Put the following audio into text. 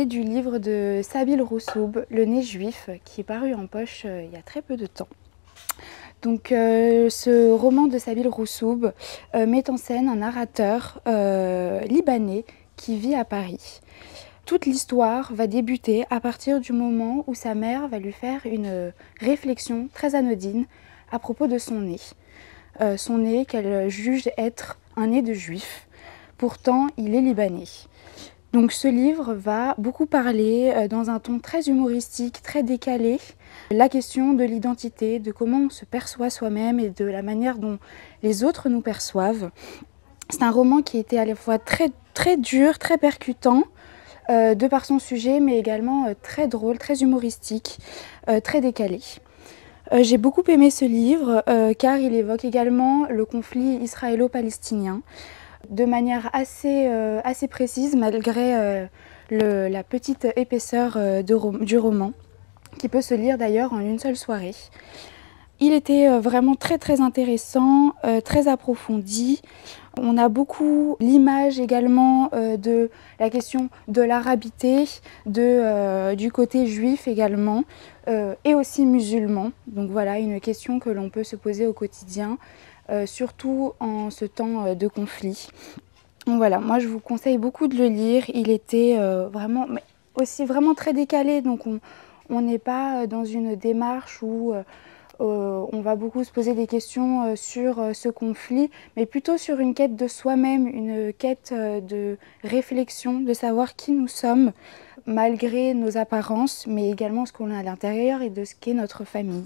parler du livre de Sabine Roussoub, Le nez juif, qui est paru en poche il y a très peu de temps. Donc, ce roman de Sabine Roussoub met en scène un narrateur libanais qui vit à Paris. Toute l'histoire va débuter à partir du moment où sa mère va lui faire une réflexion très anodine à propos de son nez. Son nez qu'elle juge être un nez de juif. Pourtant, il est libanais. Donc ce livre va beaucoup parler dans un ton très humoristique, très décalé, la question de l'identité, de comment on se perçoit soi-même et de la manière dont les autres nous perçoivent. C'est un roman qui était à la fois très dur, très percutant, de par son sujet, mais également très drôle, très humoristique, très décalé. J'ai beaucoup aimé ce livre car il évoque également le conflit israélo-palestinien de manière assez précise malgré la petite épaisseur du roman, qui peut se lire d'ailleurs en une seule soirée. Il était vraiment très intéressant, très approfondi. On a beaucoup l'image également de la question de l'arabité, du côté juif également, et aussi musulman. Donc voilà, une question que l'on peut se poser au quotidien, surtout en ce temps de conflit. Donc voilà, moi je vous conseille beaucoup de le lire. Il était vraiment, mais aussi vraiment très décalé, donc on n'est pas dans une démarche où on va beaucoup se poser des questions sur ce conflit, mais plutôt sur une quête de soi-même, une quête de réflexion, de savoir qui nous sommes, malgré nos apparences, mais également ce qu'on a à l'intérieur et de ce qu'est notre famille.